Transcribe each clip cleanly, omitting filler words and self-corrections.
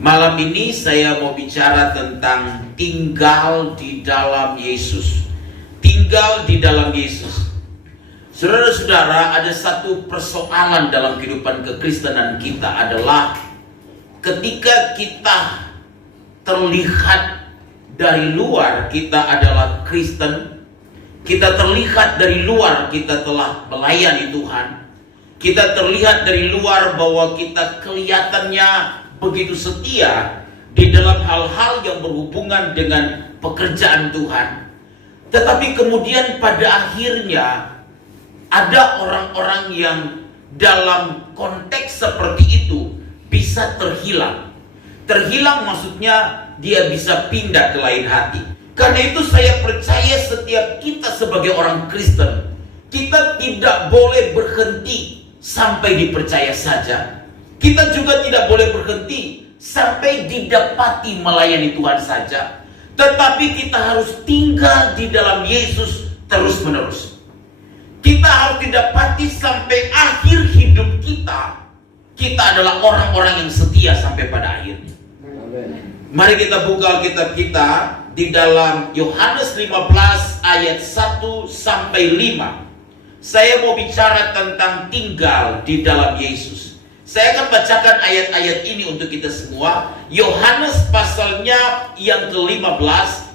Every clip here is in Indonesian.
Malam ini saya mau bicara tentang tinggal di dalam Yesus. Tinggal di dalam Yesus. Saudara-saudara, ada satu persoalan dalam kehidupan kekristenan kita adalah ketika kita terlihat dari luar kita adalah Kristen, kita terlihat dari luar kita telah melayani Tuhan, kita terlihat dari luar bahwa kita kelihatannya begitu setia di dalam hal-hal yang berhubungan dengan pekerjaan Tuhan. Tetapi kemudian pada akhirnya ada orang-orang yang dalam konteks seperti itu bisa terhilang. Terhilang maksudnya dia bisa pindah ke lain hati. Karena itu saya percaya setiap kita sebagai orang Kristen, kita tidak boleh berhenti sampai dipercaya saja. Kita juga tidak boleh berhenti sampai didapati melayani Tuhan saja. Tetapi kita harus tinggal di dalam Yesus terus-menerus. Kita harus didapati sampai akhir hidup kita. Kita adalah orang-orang yang setia sampai pada akhirnya. Mari kita buka Alkitab kita di dalam Yohanes 15 ayat 1 sampai 5. Saya mau bicara tentang tinggal di dalam Yesus. Saya akan bacakan ayat-ayat ini untuk kita semua. Yohanes pasalnya yang ke-15.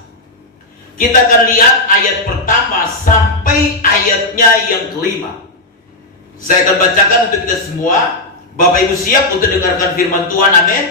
Kita akan lihat ayat pertama sampai ayatnya yang ke-5. Saya akan bacakan untuk kita semua. Bapak Ibu siap untuk dengarkan firman Tuhan? Amin.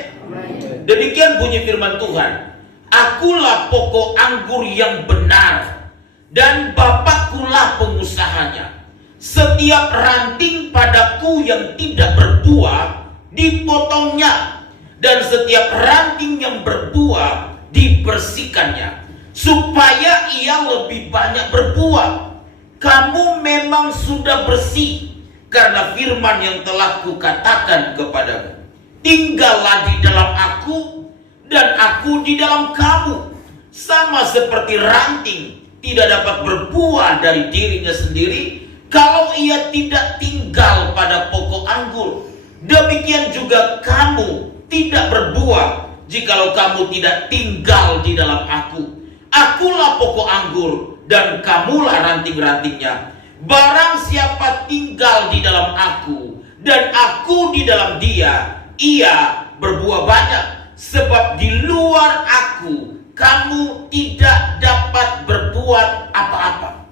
Demikian bunyi firman Tuhan. Akulah pokok anggur yang benar, dan Bapakkulah pengusahanya. Setiap ranting padaku yang tidak berbuah dipotongnya, dan setiap ranting yang berbuah dibersihkannya, supaya ia lebih banyak berbuah. Kamu memang sudah bersih karena firman yang telah kukatakan kepadamu. Tinggallah di dalam aku dan aku di dalam kamu. Sama seperti ranting tidak dapat berbuah dari dirinya sendiri kalau ia tidak tinggal pada pokok anggur, demikian juga kamu tidak berbuah jikalau kamu tidak tinggal di dalam aku. Akulah pokok anggur dan kamulah ranting-rantingnya. Barang siapa tinggal di dalam aku dan aku di dalam dia, ia berbuah banyak. Sebab di luar aku kamu tidak dapat berbuat apa-apa.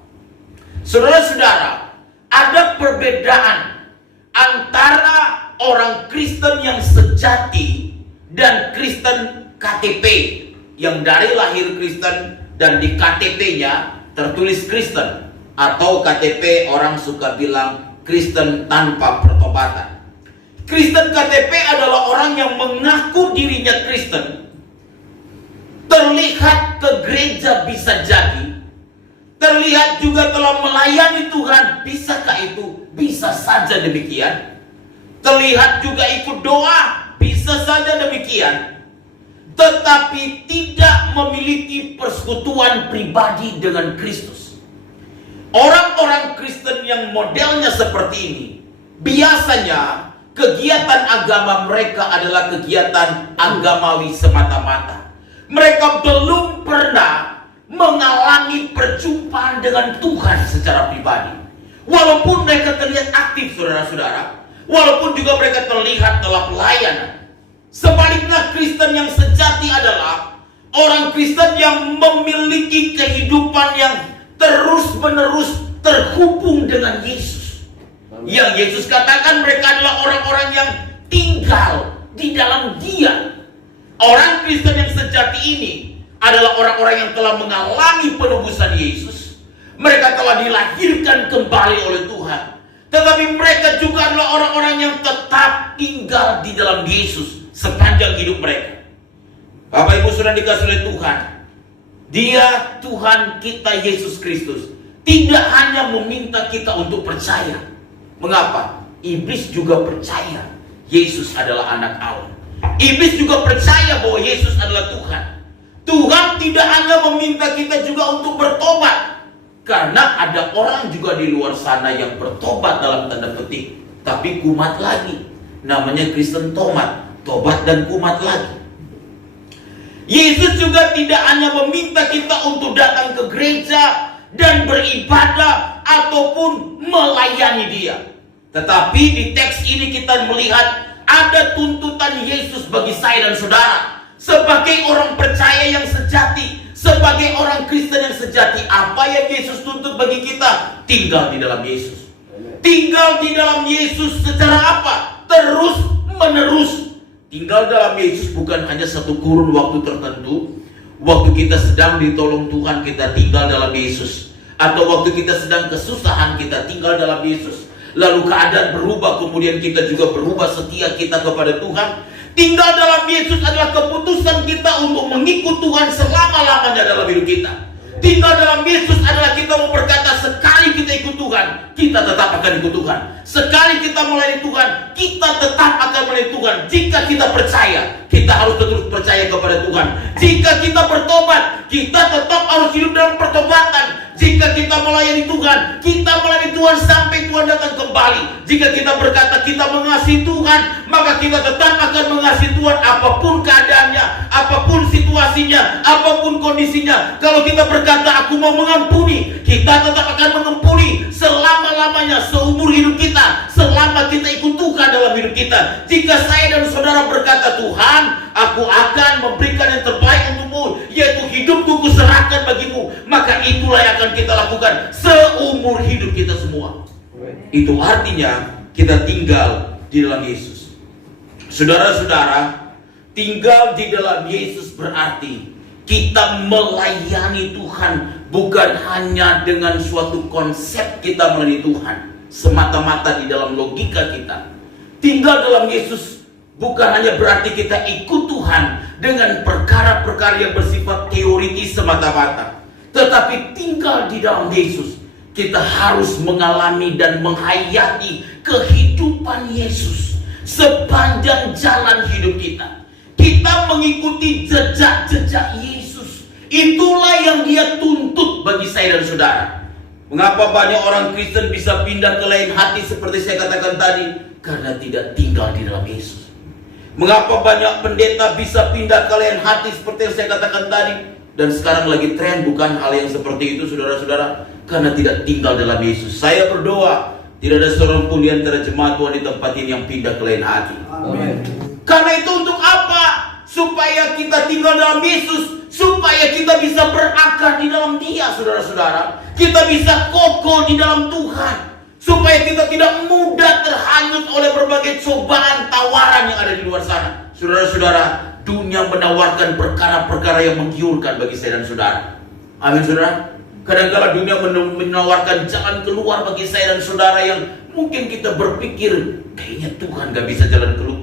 Saudara-saudara, ada perbedaan antara orang Kristen yang sejati dan Kristen KTP, yang dari lahir Kristen dan di KTP-nya tertulis Kristen, atau KTP orang suka bilang Kristen tanpa pertobatan. Kristen KTP adalah orang yang mengaku dirinya Kristen, terlihat ke gereja bisa jadi, terlihat juga telah melayani Tuhan. Bisakah itu? Bisa saja demikian. Terlihat juga ikut doa. Bisa saja demikian. Tetapi tidak memiliki persekutuan pribadi dengan Kristus. Orang-orang Kristen yang modelnya seperti ini, biasanya kegiatan agama mereka adalah kegiatan agamawi semata-mata. Mereka belum pernah mengalami perjumpaan dengan Tuhan secara pribadi. Walaupun mereka terlihat aktif, saudara-saudara, walaupun juga mereka terlihat telah pelayanan. Sebaliknya, Kristen yang sejati adalah orang Kristen yang memiliki kehidupan yang terus-menerus terhubung dengan Yesus. Yang Yesus katakan mereka adalah orang-orang yang tinggal di dalam Dia. Orang Kristen yang sejati ini adalah orang-orang yang telah mengalami penebusan Yesus. Mereka telah dilahirkan kembali oleh Tuhan. Tetapi mereka juga adalah orang-orang yang tetap tinggal di dalam Yesus sepanjang hidup mereka. Bapak Ibu sudah dikasih oleh Tuhan, Dia Tuhan kita Yesus Kristus tidak hanya meminta kita untuk percaya. Mengapa? Iblis juga percaya Yesus adalah anak Allah. Iblis juga percaya bahwa Yesus adalah Tuhan. Tuhan tidak hanya meminta kita juga untuk bertobat, karena ada orang juga di luar sana yang bertobat dalam tanda petik, tapi kumat lagi. Namanya Kristen tobat dan kumat lagi. Yesus juga tidak hanya meminta kita untuk datang ke gereja dan beribadah ataupun melayani Dia. Tetapi di teks ini kita melihat ada tuntutan Yesus bagi saya dan saudara. Sebagai orang percaya yang sejati, sebagai orang Kristen yang sejati, apa yang Yesus tuntut bagi kita? Tinggal di dalam Yesus. Tinggal di dalam Yesus secara apa? Terus menerus. Tinggal dalam Yesus bukan hanya satu kurun waktu tertentu. Waktu kita sedang ditolong Tuhan, kita tinggal dalam Yesus. Atau waktu kita sedang kesusahan, kita tinggal dalam Yesus. Lalu keadaan berubah, kemudian kita juga berubah setia kita kepada Tuhan. Tinggal dalam Yesus adalah keputusan kita untuk mengikut Tuhan selama-lamanya dalam hidup kita. Tinggal dalam Yesus adalah kita mau berkata, sekali kita ikut Tuhan, kita tetap akan ikut Tuhan. Sekali kita melayani Tuhan, kita tetap akan melayani Tuhan. Jika kita percaya, kita harus terus percaya kepada Tuhan. Jika kita bertobat, kita tetap harus hidup dalam pertobatan. Jika kita melayani Tuhan, kita melayani Tuhan sampai Tuhan datang kembali. Jika kita berkata kita mengasihi Tuhan, maka kita tetap akan mengasihi Tuhan apapun keadaannya, apapun situasinya, apapun kondisinya. Kalau kita berkata aku mau mengampuni, kita tetap akan mengampuni selama-lamanya, seumur hidup kita, selama kita ikut Tuhan dalam hidup kita. Jika saya dan saudara berkata, Tuhan, aku akan memberikan yang terbaik untukmu, yaitu hidupku kuserahkan bagimu, maka itulah yang akan kita lakukan seumur hidup kita semua. Itu artinya kita tinggal di dalam Yesus. Saudara-saudara, tinggal di dalam Yesus berarti kita melayani Tuhan bukan hanya dengan suatu konsep kita melayani Tuhan semata-mata di dalam logika kita. Tinggal dalam Yesus bukan hanya berarti kita ikut Tuhan dengan perkara-perkara yang bersifat teoritis semata-mata. Tetapi tinggal di dalam Yesus, kita harus mengalami dan menghayati kehidupan Yesus sepanjang jalan hidup kita. Kita mengikuti jejak-jejak Yesus. Itulah yang Dia tuntut bagi saya dan saudara. Mengapa banyak orang Kristen bisa pindah ke lain hati seperti saya katakan tadi? Karena tidak tinggal di dalam Yesus. Mengapa banyak pendeta bisa pindah ke lain hati seperti yang saya katakan tadi? Dan sekarang lagi tren bukan hal yang seperti itu, saudara-saudara, karena tidak tinggal dalam Yesus. Saya berdoa tidak ada seorang pun di antara jemaat Tuhan di tempat ini yang pindah ke lain hati. Amin. Karena itu untuk apa? Supaya kita tinggal dalam Yesus, supaya kita bisa berakar di dalam Dia, saudara-saudara. Kita bisa kokoh di dalam Tuhan, supaya kita tidak mudah terhanyut oleh berbagai cobaan, tawaran yang ada di luar sana. Saudara-saudara, dunia menawarkan perkara-perkara yang menggiurkan bagi saya dan saudara. Amin, saudara. Kadang-kala dunia menawarkan jalan keluar bagi saya dan saudara yang mungkin kita berpikir kayaknya Tuhan gak bisa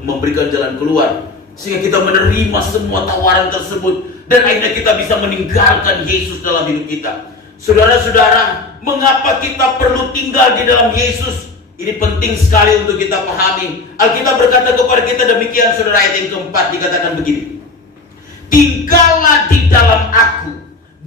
memberikan jalan keluar, sehingga kita menerima semua tawaran tersebut dan akhirnya kita bisa meninggalkan Yesus dalam hidup kita. Saudara-saudara, mengapa kita perlu tinggal di dalam Yesus? Ini penting sekali untuk kita pahami. Alkitab berkata kepada kita demikian, saudara, ayat yang keempat dikatakan begini. Tinggallah di dalam aku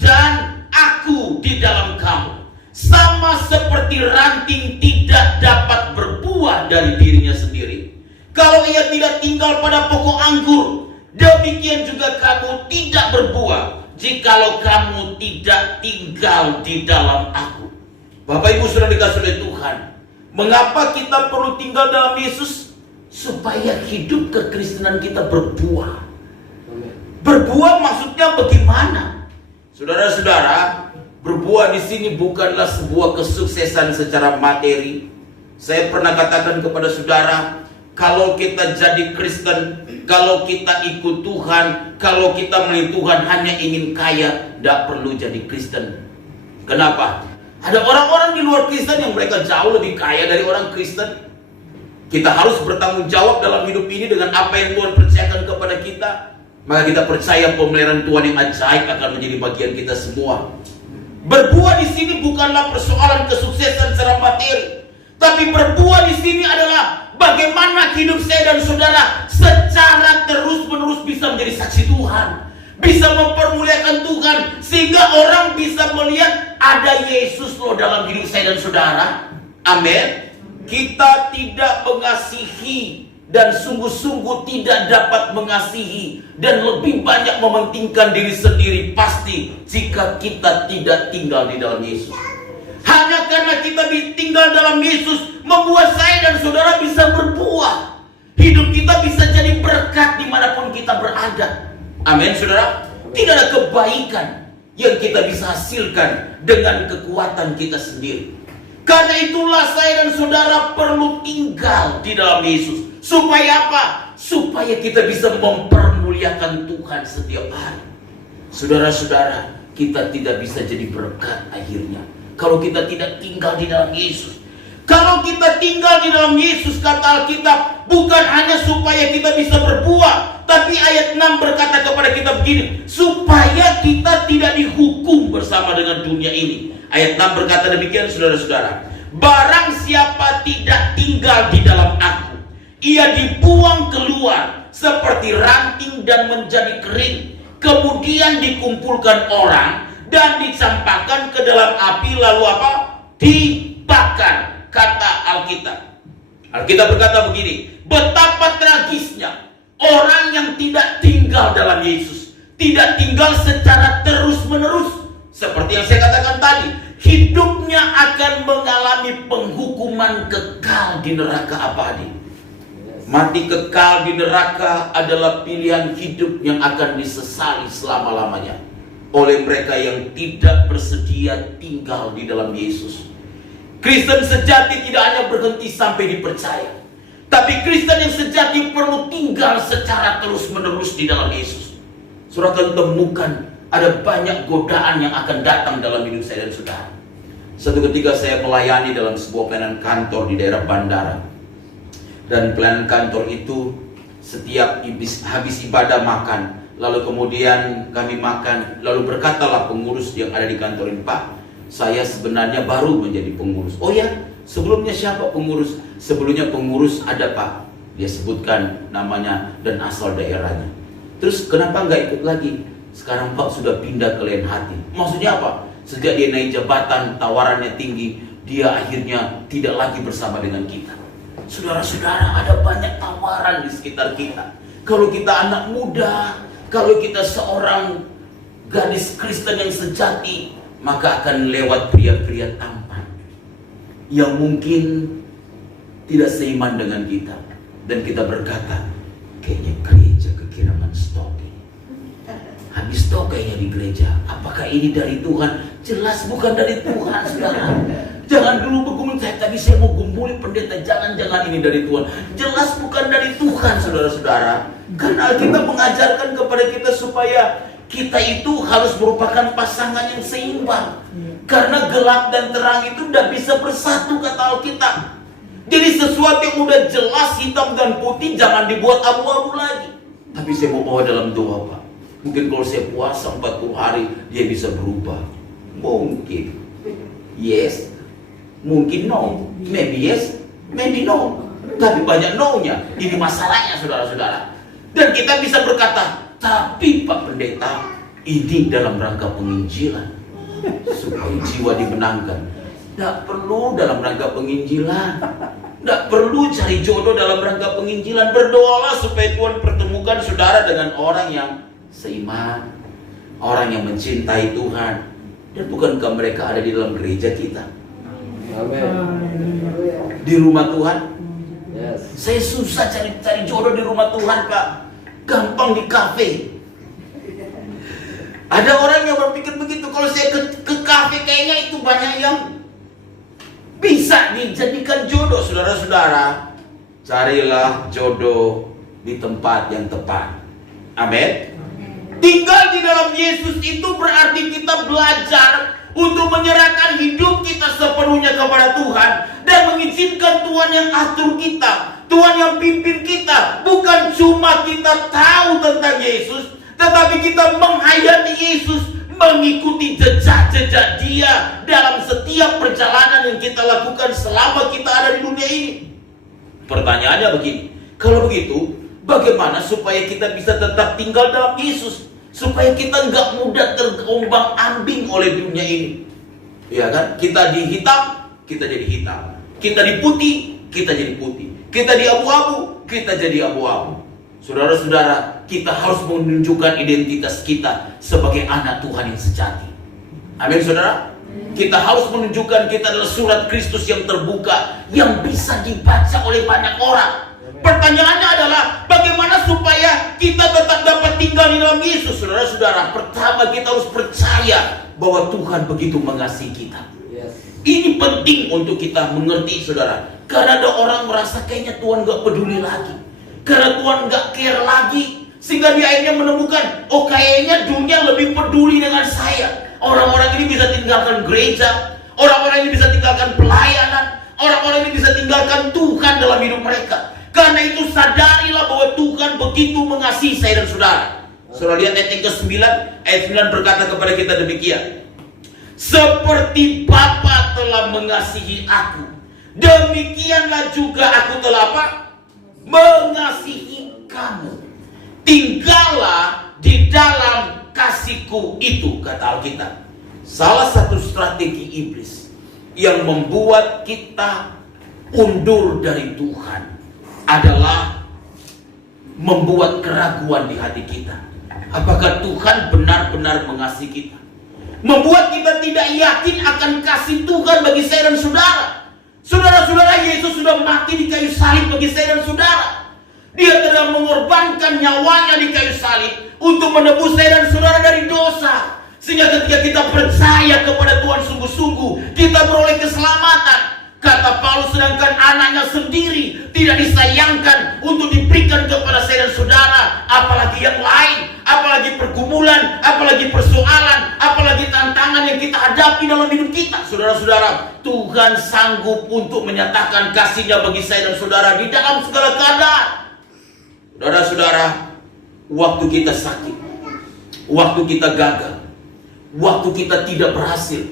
dan aku di dalam kamu. Sama seperti ranting tidak dapat berbuah dari dirinya sendiri kalau ia tidak tinggal pada pokok anggur, demikian juga kamu tidak berbuah jikalau kamu tidak tinggal di dalam aku. Bapak Ibu sudah dikasih oleh Tuhan, mengapa kita perlu tinggal dalam Yesus? Supaya hidup kekristenan kita berbuah. Berbuah maksudnya bagaimana? Saudara-saudara, berbuah di sini bukanlah sebuah kesuksesan secara materi. Saya pernah katakan kepada saudara, kalau kita jadi Kristen, kalau kita ikut Tuhan, kalau kita melayani Tuhan hanya ingin kaya, tidak perlu jadi Kristen. Kenapa? Ada orang-orang di luar Kristen yang mereka jauh lebih kaya dari orang Kristen. Kita harus bertanggung jawab dalam hidup ini dengan apa yang Tuhan percayakan kepada kita. Maka kita percaya pemeliharaan Tuhan yang ajaib akan menjadi bagian kita semua. Berbuah di sini bukanlah persoalan kesuksesan secara materi, tapi berbuah di sini adalah bagaimana hidup saya dan saudara secara terus-menerus bisa menjadi saksi Tuhan, bisa mempermuliakan Tuhan, sehingga orang bisa melihat ada Yesus loh dalam hidup saya dan saudara. Amin. Kita tidak mengasihi dan sungguh-sungguh tidak dapat mengasihi dan lebih banyak mementingkan diri sendiri, pasti jika kita tidak tinggal di dalam Yesus. Hanya karena kita tinggal dalam Yesus membuat saya dan saudara bisa berbuah. Hidup kita bisa jadi berkat dimanapun kita berada. Amin, saudara. Tidak ada kebaikan yang kita bisa hasilkan dengan kekuatan kita sendiri. Karena itulah saya dan saudara perlu tinggal di dalam Yesus. Supaya apa? Supaya kita bisa mempermuliakan Tuhan setiap hari. Saudara-saudara, kita tidak bisa jadi berkat akhirnya kalau kita tidak tinggal di dalam Yesus. Kalau kita tinggal di dalam Yesus, kata Alkitab, bukan hanya supaya kita bisa berbuah, tapi ayat 6 berkata kepada kita begini, supaya kita tidak dihukum bersama dengan dunia ini. Ayat 6 berkata demikian, saudara-saudara, barang siapa tidak tinggal di dalam aku, ia dibuang keluar seperti ranting dan menjadi kering, kemudian dikumpulkan orang dan dicampakkan ke dalam api, lalu apa? Dibakar. Kata Alkitab. Alkitab berkata begini, betapa tragisnya orang yang tidak tinggal dalam Yesus, tidak tinggal secara terus-menerus. Seperti yang saya katakan tadi, hidupnya akan mengalami penghukuman kekal di neraka abadi. Mati kekal di neraka adalah pilihan hidup yang akan disesali selama-lamanya oleh mereka yang tidak bersedia tinggal di dalam Yesus. Kristen sejati tidak hanya berhenti sampai dipercaya, tapi Kristen yang sejati perlu tinggal secara terus-menerus di dalam Yesus. Saudara akan temukan ada banyak godaan yang akan datang dalam hidup saya dan saudara. Satu ketika saya melayani dalam sebuah pelayanan kantor di daerah bandara. Dan pelayanan kantor itu setiap habis ibadah makan, lalu kemudian kami makan, lalu berkatalah pengurus yang ada di kantor ini, Pak, saya sebenarnya baru menjadi pengurus. Oh ya, sebelumnya siapa pengurus? Sebelumnya pengurus ada, Pak. Dia sebutkan namanya dan asal daerahnya. Terus kenapa nggak ikut lagi? Sekarang Pak sudah pindah ke lain hati. Maksudnya apa? Sejak dia naik jabatan, tawarannya tinggi, dia akhirnya tidak lagi bersama dengan kita. Saudara-saudara, ada banyak tawaran di sekitar kita. Kalau kita anak muda, kalau kita seorang gadis Kristen yang sejati, maka akan lewat pria-pria tampan yang mungkin tidak seiman dengan kita. Dan kita berkata, kayaknya gereja kekiraman stok. Habis stok kayaknya di gereja. Apakah ini dari Tuhan? Jelas bukan dari Tuhan, saudara. Jangan dulu bergumul, tapi saya mau gumuli pendeta. Jangan-jangan ini dari Tuhan. Jelas bukan dari Tuhan, saudara-saudara. Karena Alkitab mengajarkan kepada kita supaya kita itu harus merupakan pasangan yang seimbang. Karena gelap dan terang itu tidak bisa bersatu, kata Alkitab. Jadi sesuatu yang udah jelas hitam dan putih jangan dibuat abu-abu lagi. Tapi saya mau bawa dalam doa, Pak. Mungkin kalau saya puasa 40 hari dia bisa berubah. Mungkin yes, mungkin no. Maybe yes, maybe no. Tapi banyak no-nya. Ini masalahnya, saudara-saudara. Dan kita bisa berkata, tapi Pak Pendeta, ini dalam rangka penginjilan, supaya jiwa dimenangkan. Tidak perlu dalam rangka penginjilan, tidak perlu cari jodoh dalam rangka penginjilan. Berdoalah supaya Tuhan pertemukan saudara dengan orang yang seiman, orang yang mencintai Tuhan. Dan bukankah mereka ada di dalam gereja kita? Amin. Di rumah Tuhan. Yes. Saya susah cari jodoh di rumah Tuhan, Pak. Gampang di kafe. Ada orang yang berpikir begitu. Kalau saya ke kafe, kayaknya itu banyak yang bisa dijadikan jodoh. Saudara-saudara, carilah jodoh di tempat yang tepat. Amin. Tinggal di dalam Yesus itu berarti kita belajar untuk menyerahkan hidup kita sepenuhnya kepada Tuhan dan mengizinkan Tuhan yang atur kita, Tuhan yang pimpin kita. Bukan cuma kita tahu tentang Yesus, tetapi kita menghayati Yesus, mengikuti jejak-jejak Dia dalam setiap perjalanan yang kita lakukan selama kita ada di dunia ini. Pertanyaannya begini, kalau begitu, bagaimana supaya kita bisa tetap tinggal dalam Yesus? Supaya kita nggak mudah terombang ambing oleh dunia ini. Ya kan? Kita di hitam, kita jadi hitam. Kita di putih, kita jadi putih. Kita di abu-abu, kita jadi abu-abu. Saudara-saudara, kita harus menunjukkan identitas kita sebagai anak Tuhan yang sejati. Amin, saudara. Kita harus menunjukkan kita adalah surat Kristus yang terbuka, yang bisa dibaca oleh banyak orang. Pertanyaannya adalah bagaimana supaya kita tetap dapat tinggal di dalam Yesus. Saudara-saudara, pertama kita harus percaya bahwa Tuhan begitu mengasihi kita. Ini penting untuk kita mengerti, saudara. Karena ada orang merasa kayaknya Tuhan gak peduli lagi, karena Tuhan gak care lagi, sehingga dia akhirnya menemukan, oh kayaknya dunia lebih peduli dengan saya. Orang-orang ini bisa tinggalkan gereja, orang-orang ini bisa tinggalkan pelayanan, orang-orang ini bisa tinggalkan Tuhan dalam hidup mereka. Karena itu sadarilah bahwa Tuhan begitu mengasihi saya dan saudara. Saudara lihat ayat yang ke-9, ayat 9 berkata kepada kita demikian. Seperti Bapa telah mengasihi aku, demikianlah juga aku telah apa? Mengasihi kamu. Tinggallah di dalam kasihku itu, kata Alkitab. Salah satu strategi iblis yang membuat kita undur dari Tuhan adalah membuat keraguan di hati kita. Apakah Tuhan benar-benar mengasihi kita? Membuat kita tidak yakin akan kasih Tuhan bagi saya dan saudara. Saudara-saudara, Yesus sudah mati di kayu salib bagi saya dan saudara. Dia telah mengorbankan nyawanya di kayu salib untuk menebus saya dan saudara dari dosa. Sehingga ketika kita percaya kepada Tuhan sungguh-sungguh, kita beroleh keselamatan. Kata Paulus, sedangkan anaknya sendiri tidak disayangkan untuk diberikan kepada saya dan saudara, apalagi yang lain, apalagi pergumulan, apalagi persoalan, apalagi tantangan yang kita hadapi dalam hidup kita. Saudara-saudara, Tuhan sanggup untuk menyatakan kasih-Nya bagi saya dan saudara di dalam segala keadaan. Saudara-saudara, waktu kita sakit, waktu kita gagal, waktu kita tidak berhasil,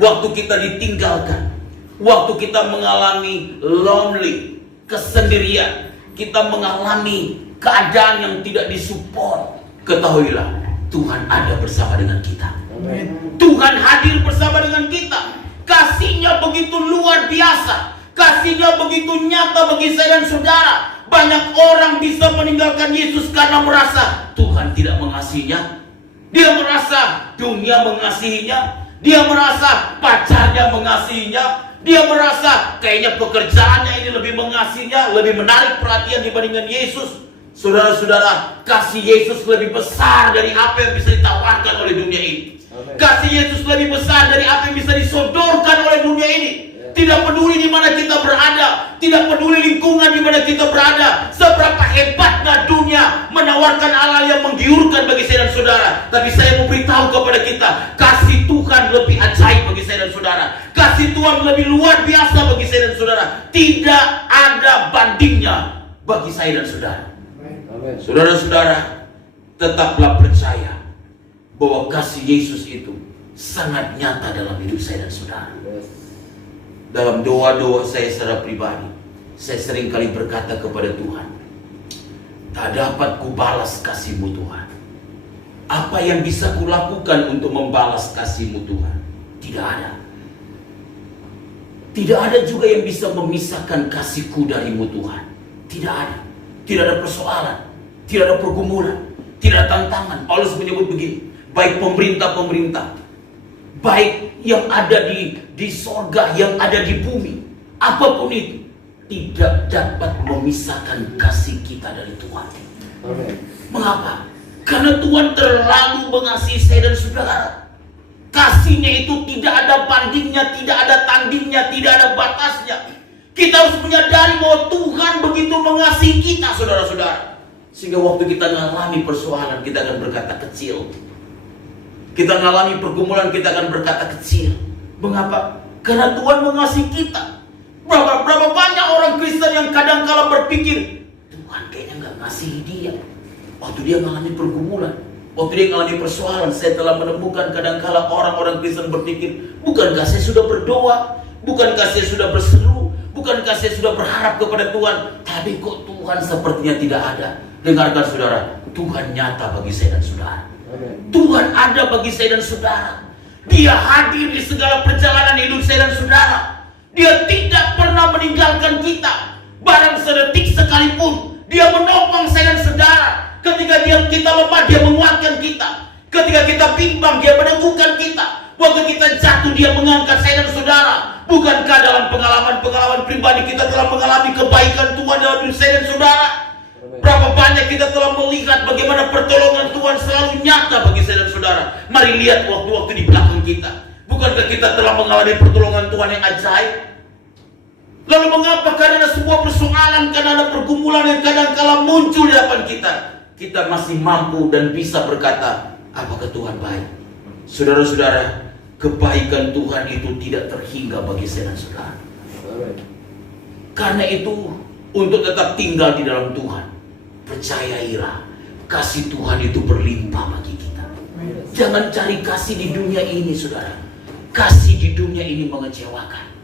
waktu kita ditinggalkan, waktu kita mengalami lonely, kesendirian, kita mengalami keadaan yang tidak disupport, ketahuilah Tuhan ada bersama dengan kita. Amen. Tuhan hadir bersama dengan kita. Kasih-Nya begitu luar biasa, kasih-Nya begitu nyata bagi saya dan saudara. Banyak orang bisa meninggalkan Yesus karena merasa Tuhan tidak mengasihinya. Dia merasa dunia mengasihinya, dia merasa pacarnya mengasihinya, dia merasa kayaknya pekerjaannya ini lebih mengasihinya, lebih menarik perhatian dibandingkan Yesus. Saudara-saudara, kasih Yesus lebih besar dari apa yang bisa ditawarkan oleh dunia ini. Kasih Yesus lebih besar dari apa yang bisa disodorkan oleh dunia ini. Tidak peduli di mana kita berada, tidak peduli lingkungan di mana kita berada, seberapa hebatnya dunia menawarkan hal-hal yang menggiurkan bagi saya dan saudara. Tapi saya mau beritahu kepada kita, kasih Tuhan lebih ajaib bagi saya dan saudara. Kasih Tuhan lebih luar biasa bagi saya dan saudara. Tidak ada bandingnya bagi saya dan saudara. Saudara-saudara, tetaplah percaya bahwa kasih Yesus itu sangat nyata dalam hidup saya dan saudara. Dalam doa-doa saya secara pribadi, saya sering kali berkata kepada Tuhan, tak dapat kubalas kasih-Mu Tuhan. Apa yang bisa kulakukan untuk membalas kasih-Mu Tuhan? Tidak ada. Tidak ada juga yang bisa memisahkan kasih-Ku dari-Mu Tuhan. Tidak ada. Tidak ada persoalan, tidak ada pergumulan, tidak ada tantangan. Paulus menyebut begini, baik pemerintah-pemerintah, baik yang ada di sorga, yang ada di bumi, apapun itu, tidak dapat memisahkan kasih kita dari Tuhan. Amen. Mengapa? Karena Tuhan terlalu mengasihi saya dan saudara. Kasih-Nya itu tidak ada bandingnya, tidak ada tandingnya, tidak ada batasnya. Kita harus menyadari bahwa Tuhan begitu mengasihi kita, saudara-saudara. Sehingga waktu kita mengalami persoalan, kita akan berkata kecil. Kita mengalami pergumulan, kita akan berkata kecil. Mengapa? Karena Tuhan mengasihi kita. Berapa banyak orang Kristen yang kadang-kala berpikir, Tuhan kayaknya gak ngasihi dia. Waktu dia mengalami pergumulan, waktu dia mengalami persoalan, saya telah menemukan kadang-kala orang-orang Kristen berpikir, bukankah saya sudah berdoa, bukankah saya sudah berseru, bukankah saya sudah berharap kepada Tuhan, tapi kok Tuhan sepertinya tidak ada. Dengarkan saudara, Tuhan nyata bagi saya dan saudara. Tuhan ada bagi saya dan saudara. Dia hadir di segala perjalanan hidup saya dan saudara. Dia tidak pernah meninggalkan kita. Barang Ketika kita bimbang, Dia meneguhkan kita. Waktu kita jatuh, Dia mengangkat saya dan saudara. Bukankah dalam pengalaman-pengalaman pribadi kita telah mengalami kebaikan Tuhan dalam hidup saya dan saudara? Berapa banyak kita telah melihat bagaimana pertolongan Tuhan selalu nyata bagi saya dan saudara. Mari lihat waktu-waktu di belakang kita. Bukankah kita telah mengalami pertolongan Tuhan yang ajaib? Lalu mengapa karena ada sebuah persoalan, karena ada pergumulan yang kadang-kala muncul di hadapan kita masih mampu dan bisa berkata, apakah Tuhan baik? Saudara-saudara, kebaikan Tuhan itu tidak terhingga bagi saya dan saudara. Karena itu, untuk tetap tinggal di dalam Tuhan, percayailah, kasih Tuhan itu berlimpah bagi kita. Jangan cari kasih di dunia ini, saudara. Kasih di dunia ini mengecewakan.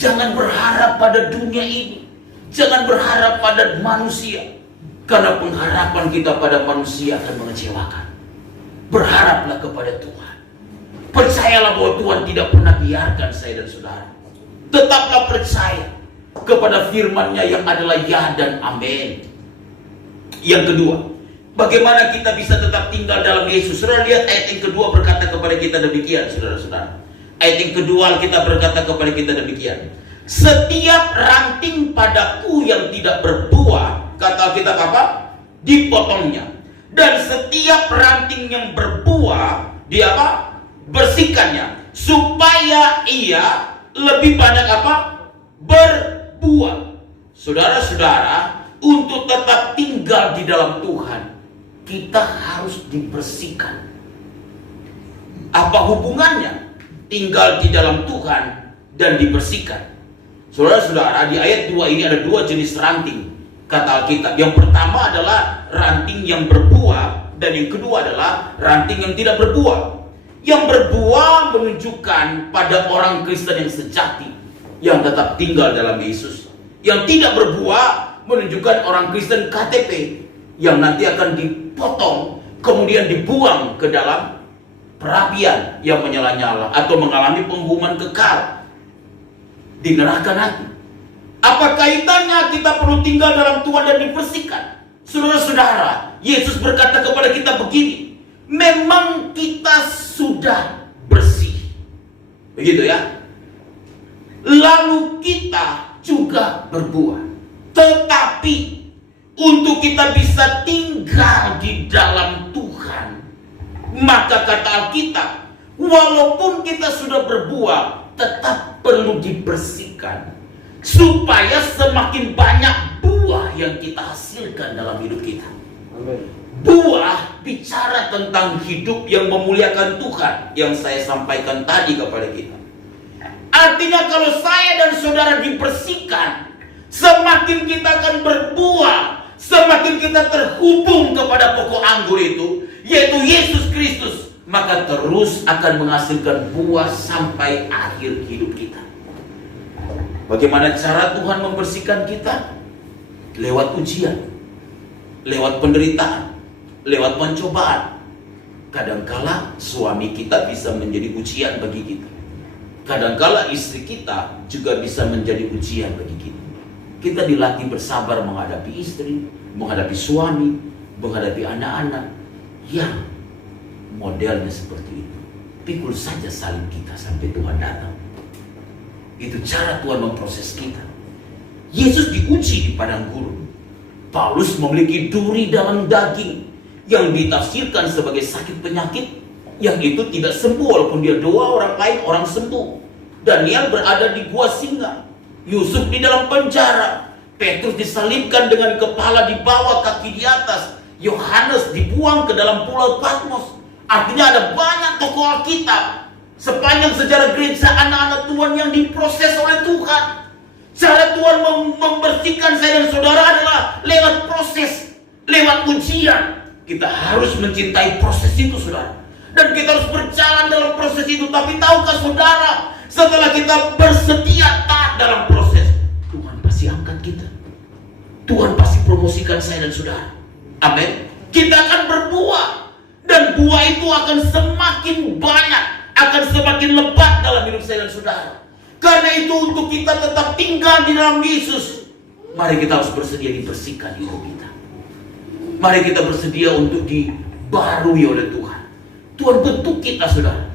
Jangan berharap pada dunia ini. Jangan berharap pada manusia. Karena pengharapan kita pada manusia akan mengecewakan. Berharaplah kepada Tuhan. Percayalah bahwa Tuhan tidak pernah biarkan saya dan saudara. Tetaplah percaya kepada firman-Nya yang adalah ya dan amin. Yang kedua, bagaimana kita bisa tetap tinggal dalam Yesus? Saudara lihat ayat yang kedua berkata kepada kita demikian, saudara-saudara. Ayat yang kedua kita berkata kepada kita demikian. Setiap ranting padaku yang tidak berbuah, kata kita apa? Dipotongnya. Dan setiap ranting yang berbuah, dia apa? Bersihkannya. Supaya ia lebih banyak apa? Berbuah. Saudara-saudara, untuk tetap tinggal di dalam Tuhan, kita harus dibersihkan. Apa hubungannya tinggal di dalam Tuhan dan dibersihkan? Saudara-saudara, di ayat 2 ini ada dua jenis ranting, kata Alkitab. Yang pertama adalah ranting yang berbuah, dan yang kedua adalah ranting yang tidak berbuah. Yang berbuah menunjukkan pada orang Kristen yang sejati, yang tetap tinggal dalam Yesus. Yang tidak berbuah menunjukkan orang Kristen KTP, yang nanti akan dipotong, kemudian dibuang ke dalam perapian yang menyala-nyala, atau mengalami penghukuman kekal di neraka nanti. Apa kaitannya kita perlu tinggal dalam Tuhan dan dibersihkan? Saudara-saudara, Yesus berkata kepada kita begini, memang kita sudah bersih, begitu ya, lalu kita juga berbuah. Tetapi untuk kita bisa tinggal di dalam Tuhan, maka kata Alkitab, walaupun kita sudah berbuah, tetap perlu dibersihkan, supaya semakin banyak buah yang kita hasilkan dalam hidup kita. Amin. Buah bicara tentang hidup yang memuliakan Tuhan, yang saya sampaikan tadi kepada kita. Artinya kalau saya dan saudara dibersihkan, semakin kita akan berbuah, semakin kita terhubung kepada pokok anggur itu, yaitu Yesus Kristus, maka terus akan menghasilkan buah sampai akhir hidup kita. Bagaimana cara Tuhan membersihkan kita? Lewat ujian, lewat penderitaan, lewat pencobaan. Kadangkala suami kita bisa menjadi ujian bagi kita. Kadangkala istri kita juga bisa menjadi ujian bagi kita. Kita dilatih bersabar menghadapi istri, menghadapi suami, menghadapi anak-anak yang modelnya seperti itu. Pikul saja salib kita sampai Tuhan datang. Itu cara Tuhan memproses kita. Yesus diuji di padang gurun. Paulus memiliki duri dalam daging yang ditafsirkan sebagai sakit penyakit yang itu tidak sembuh, walaupun dia doa orang lain orang sembuh. Daniel berada di gua singa, Yusuf di dalam penjara, Petrus disalibkan dengan kepala di bawah, kaki di atas, Yohanes dibuang ke dalam pulau Patmos. Artinya ada banyak tokoh Alkitab sepanjang sejarah gereja, anak-anak Tuhan yang diproses oleh Tuhan. Cara Tuhan membersihkan saya dan saudara adalah lewat proses, lewat ujian. Kita harus mencintai proses itu, saudara. Dan kita harus berjalan dalam proses itu. Tapi tahukah saudara, setelah kita bersedia taat dalam proses, Tuhan pasti angkat kita. Tuhan pasti promosikan saya dan saudara. Amin. Kita akan berbuah. Dan buah itu akan semakin banyak, akan semakin lebat dalam hidup saya dan saudara. Karena itu untuk kita tetap tinggal di dalam Yesus, mari kita harus bersedia dibersihkan hidup kita. Mari kita bersedia untuk dibarui oleh Tuhan. Tuhan bentuk kita, saudara.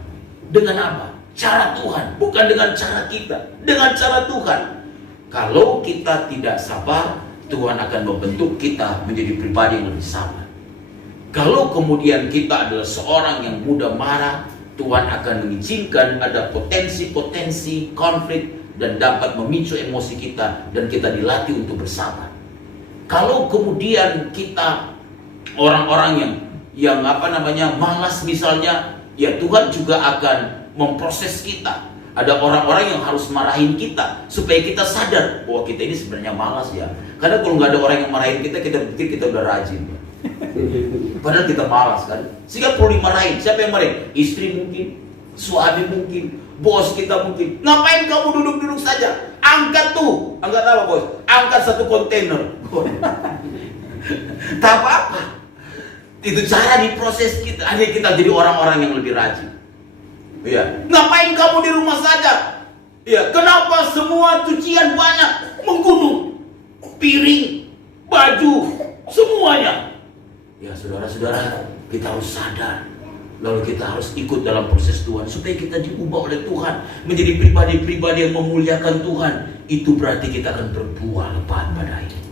Dengan apa? Cara Tuhan, bukan dengan cara kita. Dengan cara Tuhan. Kalau kita tidak sabar, Tuhan akan membentuk kita menjadi pribadi yang lebih sabar. Kalau kemudian kita adalah seorang yang mudah marah, Tuhan akan mengizinkan ada potensi-potensi konflik dan dapat memicu emosi kita, dan kita dilatih untuk bersabar. Kalau kemudian kita orang-orang yang malas misalnya, ya Tuhan juga akan memproses kita. Ada orang-orang yang harus marahin kita supaya kita sadar bahwa kita ini sebenarnya malas ya. Karena kalau nggak ada orang yang marahin kita, kita pikir kita udah rajin ya. Padahal kita malas kan. Sehingga perlu dimarahin. Siapa yang marahin? Istri mungkin, suami mungkin, bos kita mungkin. Ngapain kamu duduk-duduk saja? Angkat tuh. Angkat apa bos? Angkat satu kontainer. Tak apa-apa. Itu cara diproses kita. Akhirnya kita jadi orang-orang yang lebih rajin. Ya, ngapain kamu di rumah saja? Ya, kenapa semua cucian banyak menggunung, piring, baju, semuanya? Ya, saudara-saudara, kita harus sadar. Lalu kita harus ikut dalam proses Tuhan supaya kita diubah oleh Tuhan menjadi pribadi-pribadi yang memuliakan Tuhan. Itu berarti kita akan berbuah lebat pada akhirnya.